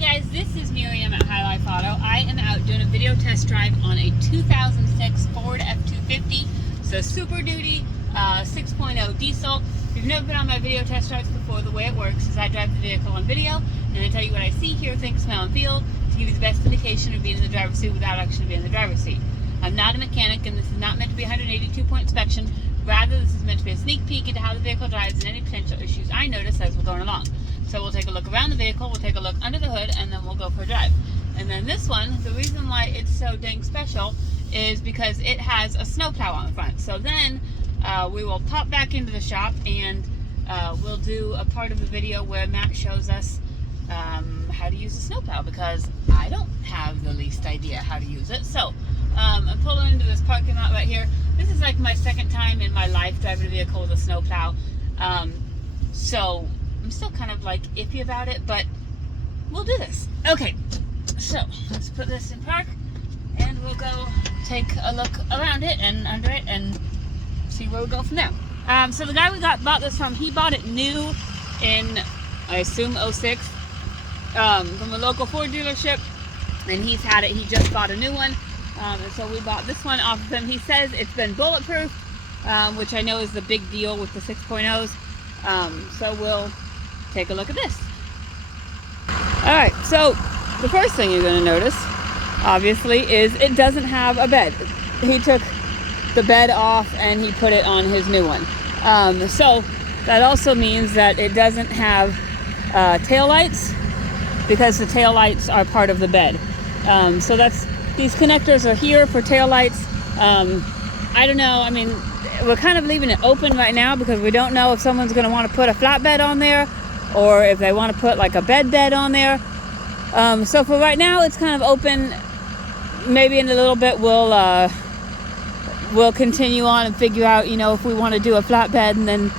guys, this is Miriam at High Life Auto. I am out doing a video test drive on a 2006 Ford F250. It's a Super Duty 6.0 diesel. If you've never been on my video test drives before, the way it works is I drive the vehicle on video and I tell you what I see, hear, think, smell, and feel to give you the best indication of being in the driver's seat without actually being in the driver's seat. I'm not a mechanic, and this is not meant to be a 182-point inspection. Rather, this is meant to be a sneak peek into how the vehicle drives and any potential issues I notice as we're going along. So we'll take a look around the vehicle, we'll take a look under the hood, and then we'll go for a drive. And then this one, the reason why it's so dang special is because it has a snowplow on the front. So then we will pop back into the shop and we'll do a part of the video where Matt shows us how to use the snowplow, because I don't have the least idea how to use it. So I'm pulling into this parking lot right here. This is like my second time in my life driving a vehicle with a snowplow. So I'm still kind of like iffy about it, but we'll do this. Okay, so let's put this in park and we'll go take a look around it and under it and see where we go from there. So the guy we bought this from, he bought it new in, I assume, 06, from a local Ford dealership, and he's had it. He just bought a new one, and so we bought this one off of him. He says it's been bulletproof, which I know is the big deal with the 6.0s. So we'll take a look at this. Alright, so the first thing you're going to notice, obviously, is it doesn't have a bed. He took the bed off and he put it on his new one. So that also means that it doesn't have tail lights, because the tail lights are part of the bed. So these connectors are here for tail lights. I don't know, I mean, we're kind of leaving it open right now because we don't know if someone's going to want to put a flatbed on there or if they want to put like a bed on there. So for right now, it's kind of open. Maybe in a little bit we'll continue on and figure out, you know, if we want to do a flatbed and then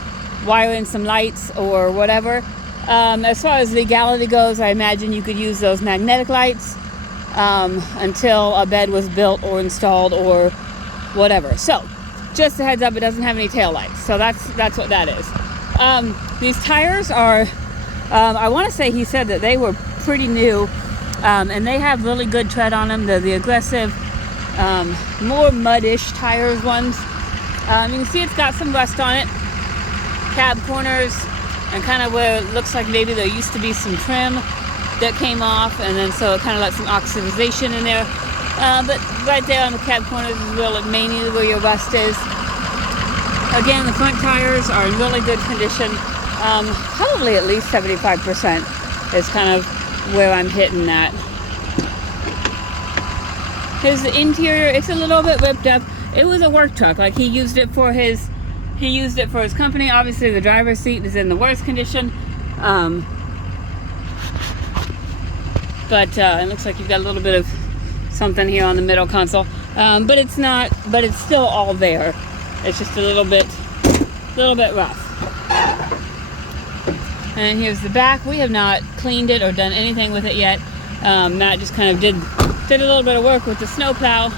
wire in some lights or whatever. As far as legality goes, I imagine you could use those magnetic lights until a bed was built or installed or whatever. So just a heads up, it doesn't have any tail lights. So that's what that is. These tires are, I want to say he said that they were pretty new, and they have really good tread on them. They're the aggressive, more muddish tires ones. You can see it's got some rust on it, cab corners, and kind of where it looks like maybe there used to be some trim that came off, and then so it kind of let some oxidization in there. But right there on the cab corners is really mainly where your rust is. Again, the front tires are in really good condition. Probably at least 75% is kind of where I'm hitting that. His interior, it's a little bit ripped up. It was a work truck. Like he used it for his company. Obviously the driver's seat is in the worst condition. But it looks like you've got a little bit of something here on the middle console. But it's still all there. It's just a little bit rough. And here's the back. We have not cleaned it or done anything with it yet. Matt just kind of did a little bit of work with the snowplow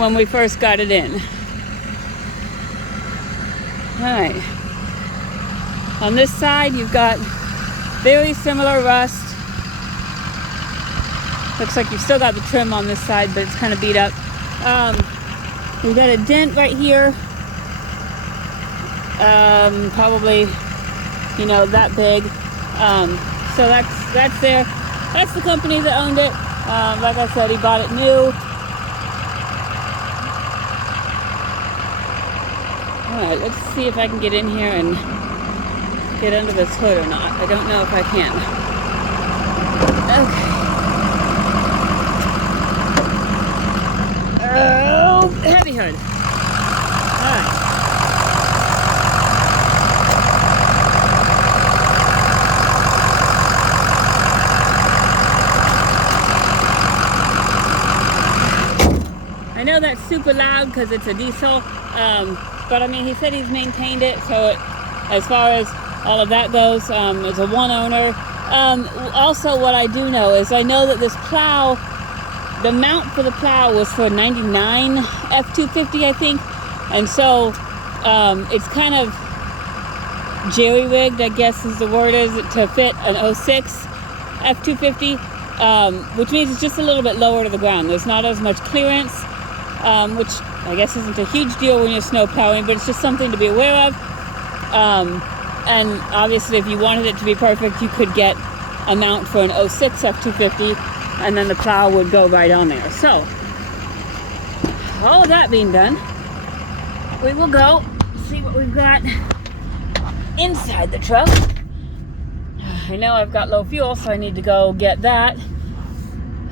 when we first got it in. Alright. On this side, you've got very similar rust. Looks like you've still got the trim on this side, but it's kind of beat up. We've got a dent right here. Probably, you know, that big. So that's there. That's the company that owned it. Like I said, he bought it new. Alright, let's see if I can get in here and get under this hood or not. I don't know if I can. Okay. Oh, heavy hood. Alright. I know that's super loud because it's a diesel, but I mean, he said he's maintained it, so as far as all of that goes, it's a one owner. Also, what I do know is I know that this plow, the mount for the plow was for 99 F250, I think, and so it's kind of jerry-rigged, I guess is the word, is to fit an 06. F250, which means it's just a little bit lower to the ground. There's not as much clearance, which I guess isn't a huge deal when you're snow plowing, but it's just something to be aware of. And obviously, if you wanted it to be perfect, you could get a mount for an 06 F250, and then the plow would go right on there. So, all of that being done, we will go see what we've got inside the truck. I know I've got low fuel, so I need to go get that.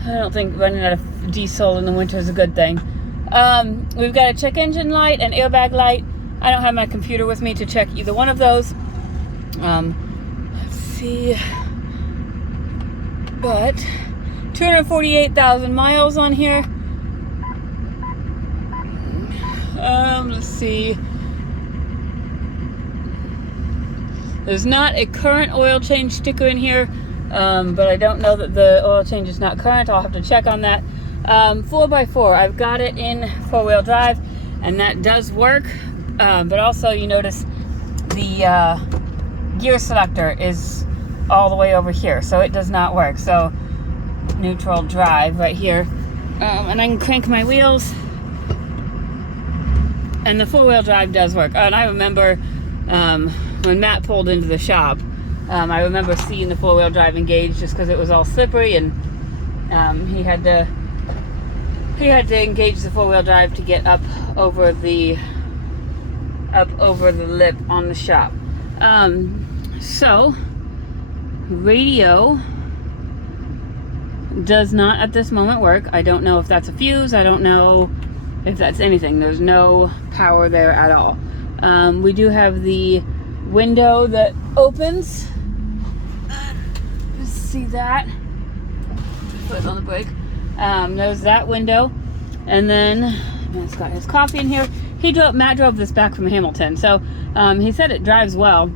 I don't think running out of diesel in the winter is a good thing. We've got a check engine light and airbag light. I don't have my computer with me to check either one of those. Let's see. But 248,000 miles on here. Let's see. There's not a current oil change sticker in here, but I don't know that the oil change is not current. I'll have to check on that. 4x4, I've got it in four-wheel drive, and that does work. But also you notice the gear selector is all the way over here, so it does not work. So neutral drive right here, and I can crank my wheels, and the four-wheel drive does work. And I remember when Matt pulled into the shop, I remember seeing the four-wheel drive engage just because it was all slippery, and he had to engage the four-wheel drive to get up over the lip on the shop. So radio does not at this moment work. I don't know if that's a fuse. I don't know if that's anything. There's no power there at all. We do have the window that opens. Let's see that. Foot on the brake. There's that window, and then it's got his coffee in here. Matt drove this back from Hamilton, so he said it drives well.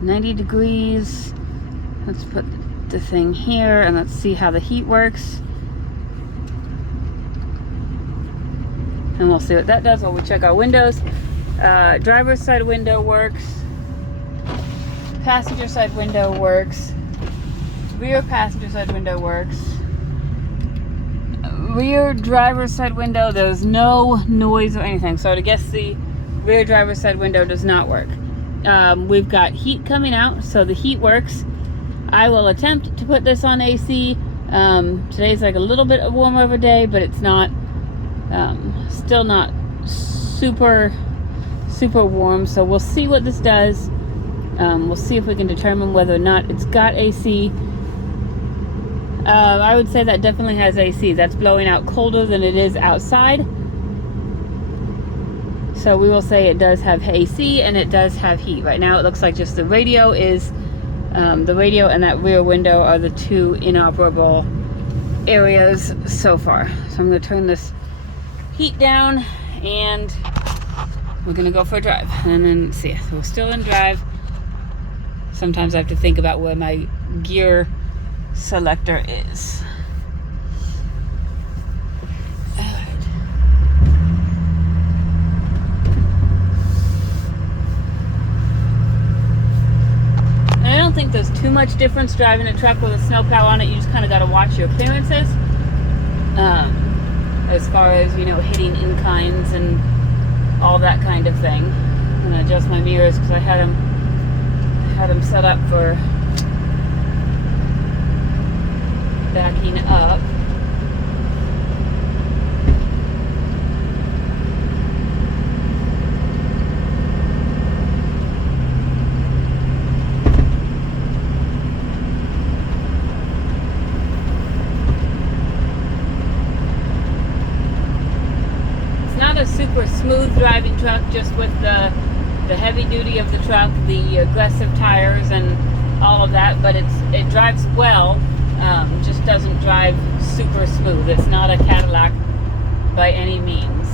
90 degrees. Let's put the thing here, and let's see how the heat works. And we'll see what that does while we check our windows. Driver's side window works. Passenger side window works. Rear passenger side window works. Rear driver's side window, there's no noise or anything. So I guess the rear driver's side window does not work. We've got heat coming out, so the heat works. I will attempt to put this on AC. Today's like a little bit warmer of a day, but it's not, still not super warm. So we'll see what this does. We'll see if we can determine whether or not it's got AC. I would say that definitely has AC. That's blowing out colder than it is outside. So we will say it does have AC and it does have heat. Right now it looks like just the radio is, the radio and that rear window are the two inoperable areas so far. So I'm going to turn this heat down and we're going to go for a drive. And then see, so we're still in drive. Sometimes I have to think about where my gear selector is. Alright. And I don't think there's too much difference driving a truck with a snowplow on it. You just kind of got to watch your clearances. As far as, you know, hitting inclines and all that kind of thing. I'm going to adjust my mirrors because I had them set up for backing up. It's not a super smooth driving truck, just with the heavy duty of the truck, the aggressive tires and all of that, but it drives well. Just doesn't drive super smooth. It's not a Cadillac by any means.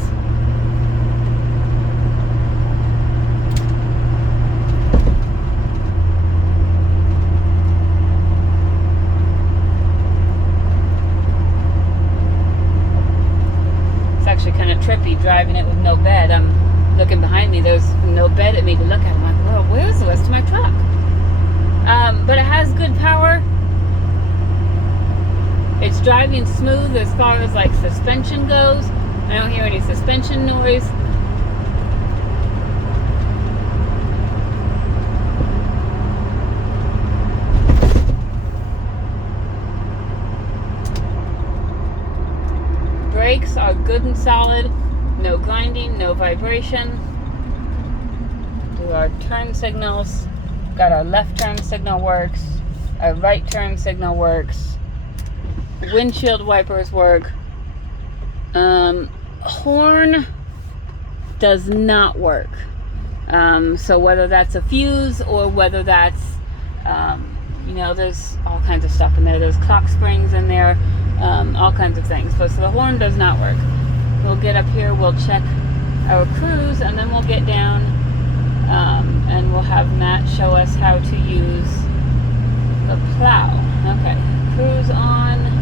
It's actually kind of trippy driving it with no bed. I'm looking behind me, there's no bed at me to look at. I'm like, well, where's the rest of my truck? driving smooth as far as like suspension goes. I don't hear any suspension noise. Brakes are good and solid. No grinding, no vibration. Do our turn signals. Got our left turn signal works. Our right turn signal works. Windshield wipers work. Horn does not work. So whether that's a fuse or whether that's, you know, there's all kinds of stuff in there. There's clock springs in there, all kinds of things. So the horn does not work. We'll get up here, we'll check our cruise, and then we'll get down and we'll have Matt show us how to use the plow. Okay, cruise on.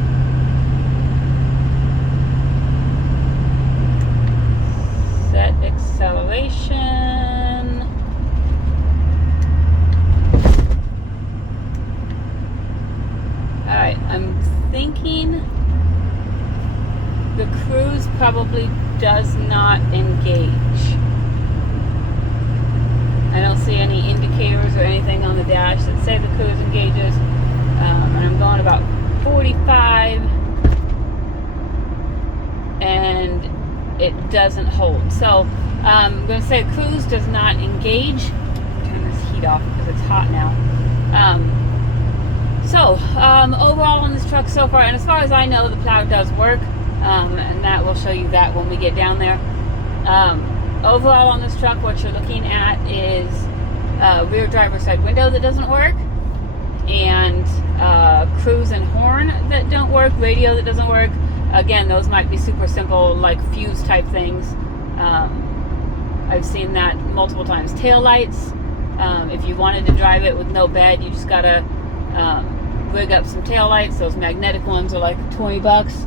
Set acceleration. Alright, I'm thinking the cruise probably does not engage. I don't see any indicators or anything on the dash that say the cruise engages. And I'm going about 45 and it doesn't hold. So I'm going to say cruise does not engage. Turn this heat off because it's hot now. Overall on this truck so far, and as far as I know, the plow does work, and that will show you that when we get down there. Overall on this truck, what you're looking at is rear driver's side window that doesn't work, and cruise and horn that don't work, radio that doesn't work. Again, those might be super simple, like fuse type things. I've seen that multiple times. Tail lights, if you wanted to drive it with no bed, you just gotta rig up some tail lights. Those magnetic ones are like 20 bucks.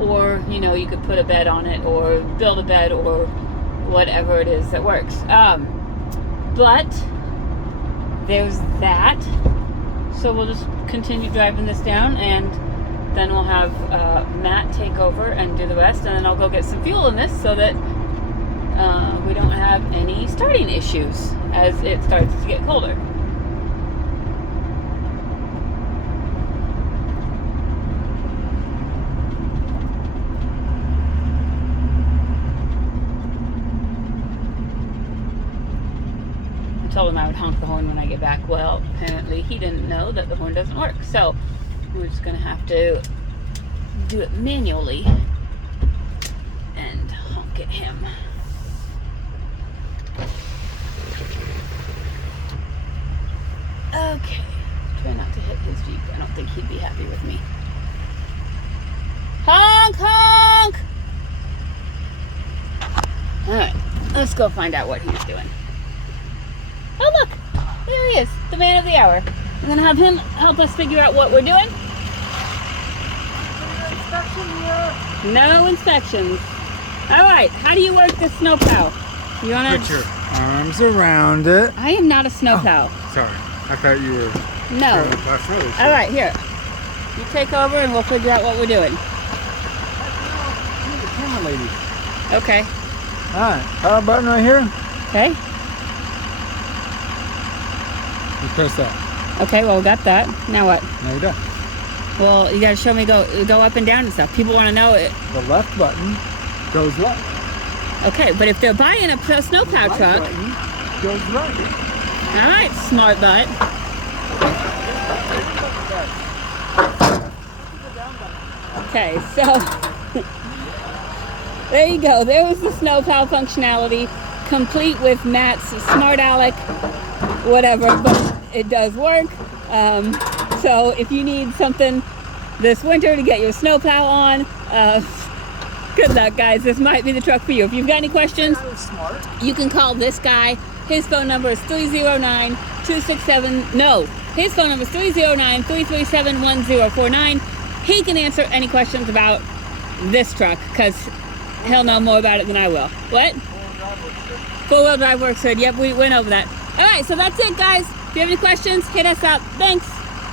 Or, you know, you could put a bed on it or build a bed or whatever it is that works. But there's that. So we'll just continue driving this down, and then we'll have Matt take over and do the rest, and then I'll go get some fuel in this so that we don't have any starting issues as it starts to get colder. I told him I would honk the horn when I get back. Well, apparently he didn't know that the horn doesn't work, so we're just gonna have to do it manually and honk at him. Okay, try not to hit his Jeep. I don't think he'd be happy with me. Honk, honk! Alright, let's go find out what he's doing. Oh look, there he is, the man of the hour. I'm gonna have him help us figure out what we're doing. No inspections. Alright, how do you work this snowplow? You wanna put your arms around it. I am not a snowplow. Oh, sorry, I thought you were. No. Alright, here. You take over and we'll figure out what we're doing. You're the camera lady. Okay. Alright, power button right here. Okay. You press that. Okay, well, we got that. Now what? Now you're done. Well, you gotta show me go up and down and stuff. People wanna know it. The left button goes left. Okay, but if they're buying a snowplow Right truck. button goes right. Alright, smart butt. Okay, so there you go. There was the snowplow functionality, complete with Matt's smart aleck, whatever, but it does work. So if you need something this winter to get your snowplow on, good luck, guys. This might be the truck for you. If you've got any questions, you can call this guy. His phone number is 309-267. No, his phone number is 309-337-1049. He can answer any questions about this truck because he'll know more about it than I will. What? Four-wheel drive works good. Yep, we went over that. All right, so that's it, guys. If you have any questions, hit us up. Thanks.